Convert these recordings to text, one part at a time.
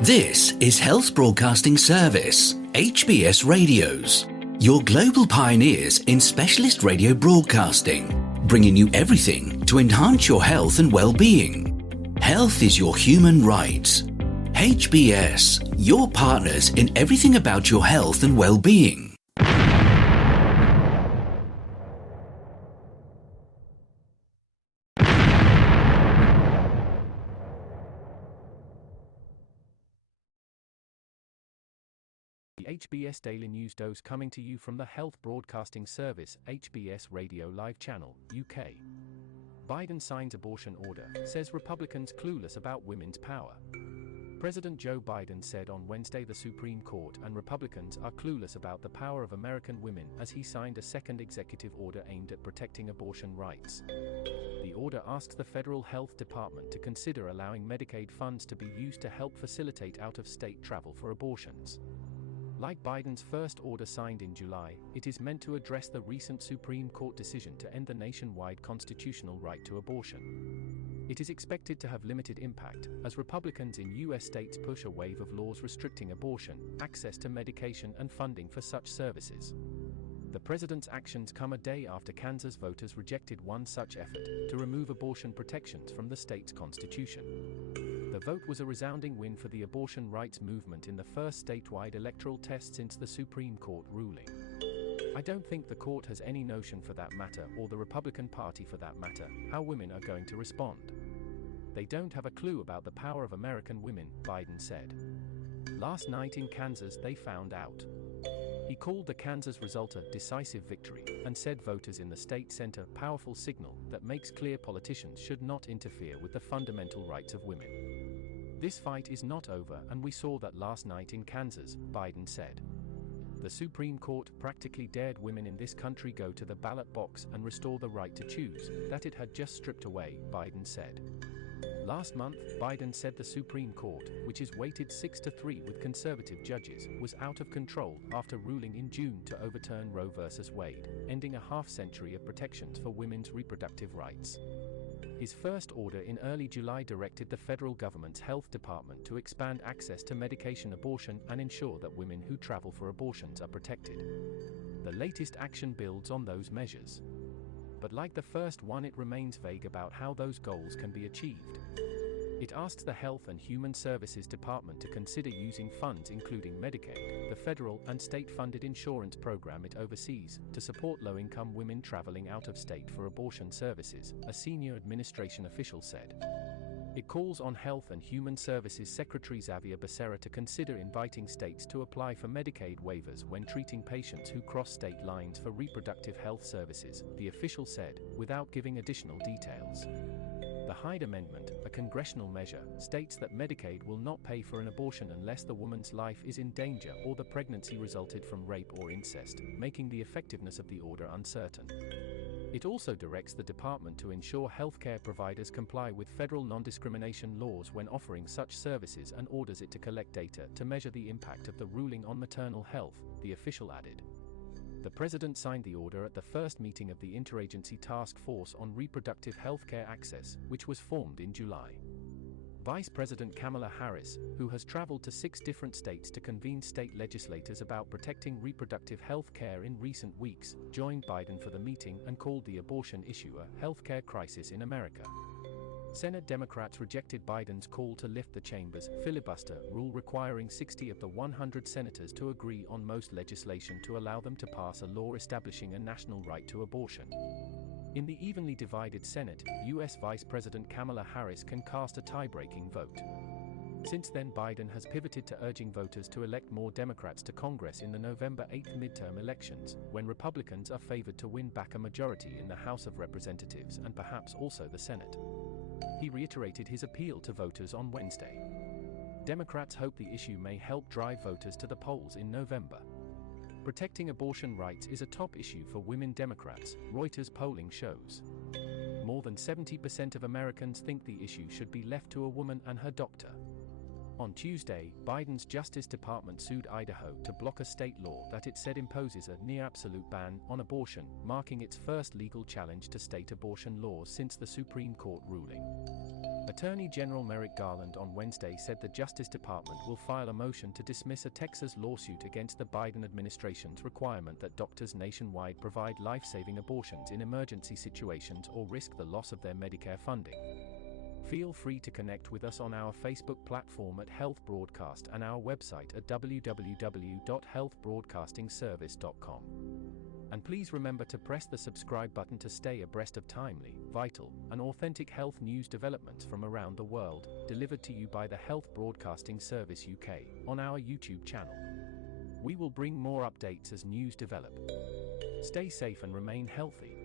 This is Health Broadcasting Service HBS Radios, your global pioneers in specialist radio broadcasting, bringing you everything to enhance your health and well-being. Health is your human right. HBS, your partners in everything about your health and well-being. The HBS Daily News Dose coming to you from the Health Broadcasting Service HBS Radio Live Channel, UK. Biden signs abortion order, says Republicans clueless about women's power. President Joe Biden said on Wednesday the Supreme Court and Republicans are clueless about the power of American women as he signed a second executive order aimed at protecting abortion rights. The order asks the federal health department to consider allowing Medicaid funds to be used to help facilitate out-of-state travel for abortions. Like Biden's first order signed in July, it is meant to address the recent Supreme Court decision to end the nationwide constitutional right to abortion. It is expected to have limited impact, as Republicans in U.S. states push a wave of laws restricting abortion, access to medication and funding for such services. The president's actions come a day after Kansas voters rejected one such effort, to remove abortion protections from the state's constitution. The vote was a resounding win for the abortion rights movement in the first statewide electoral test since the Supreme Court ruling. I don't think the court has any notion for that matter, or the Republican Party for that matter, how women are going to respond. They don't have a clue about the power of American women, Biden said. Last night in Kansas they found out. He called the Kansas result a decisive victory, and said voters in the state sent a powerful signal that makes clear politicians should not interfere with the fundamental rights of women. This fight is not over, and we saw that last night in Kansas, Biden said. The Supreme Court practically dared women in this country go to the ballot box and restore the right to choose, that it had just stripped away, Biden said. Last month, Biden said the Supreme Court, which is weighted 6-3 with conservative judges, was out of control after ruling in June to overturn Roe v. Wade, ending a half-century of protections for women's reproductive rights. His first order in early July directed the federal government's health department to expand access to medication abortion and ensure that women who travel for abortions are protected. The latest action builds on those measures. But like the first one, it remains vague about how those goals can be achieved. It asks the Health and Human Services Department to consider using funds including Medicaid, the federal and state-funded insurance program it oversees, to support low-income women traveling out of state for abortion services, a senior administration official said. It calls on Health and Human Services Secretary Xavier Becerra to consider inviting states to apply for Medicaid waivers when treating patients who cross state lines for reproductive health services, the official said, without giving additional details. The Hyde Amendment, a congressional measure, states that Medicaid will not pay for an abortion unless the woman's life is in danger or the pregnancy resulted from rape or incest, making the effectiveness of the order uncertain. It also directs the department to ensure healthcare providers comply with federal non-discrimination laws when offering such services and orders it to collect data to measure the impact of the ruling on maternal health, the official added. The president signed the order at the first meeting of the Interagency Task Force on Reproductive Healthcare Access, which was formed in July. Vice President Kamala Harris, who has traveled to 6 different states to convene state legislators about protecting reproductive health care in recent weeks, joined Biden for the meeting and called the abortion issue a healthcare crisis in America. Senate Democrats rejected Biden's call to lift the chamber's filibuster rule requiring 60 of the 100 senators to agree on most legislation to allow them to pass a law establishing a national right to abortion. In the evenly divided Senate, U.S. Vice President Kamala Harris can cast a tie-breaking vote. Since then, Biden has pivoted to urging voters to elect more Democrats to Congress in the November 8th midterm elections, when Republicans are favored to win back a majority in the House of Representatives and perhaps also the Senate. He reiterated his appeal to voters on Wednesday. Democrats hope the issue may help drive voters to the polls in November. Protecting abortion rights is a top issue for women Democrats, Reuters polling shows. More than 70% of Americans think the issue should be left to a woman and her doctor. On Tuesday, Biden's Justice Department sued Idaho to block a state law that it said imposes a near-absolute ban on abortion, marking its first legal challenge to state abortion laws since the Supreme Court ruling. Attorney General Merrick Garland on Wednesday said the Justice Department will file a motion to dismiss a Texas lawsuit against the Biden administration's requirement that doctors nationwide provide life-saving abortions in emergency situations or risk the loss of their Medicare funding. Feel free to connect with us on our Facebook platform at Health Broadcast and our website at www.healthbroadcastingservice.com. And please remember to press the subscribe button to stay abreast of timely, vital, and authentic health news developments from around the world, delivered to you by the Health Broadcasting Service UK on our YouTube channel. We will bring more updates as news develop. Stay safe and remain healthy.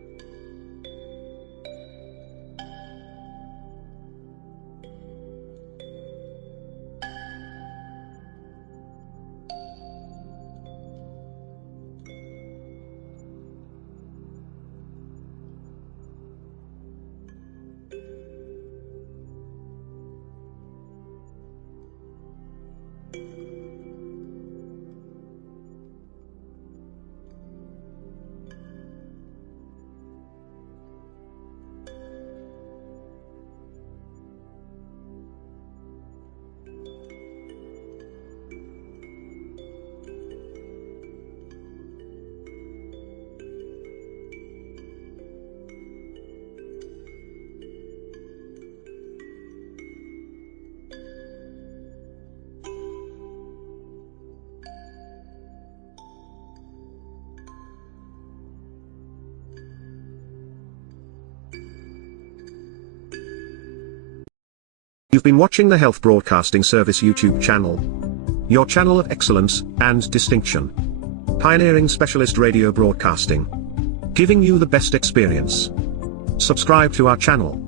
You've been watching the Health Broadcasting Service YouTube channel. Your channel of excellence and distinction. Pioneering specialist radio broadcasting. Giving you the best experience. Subscribe to our channel.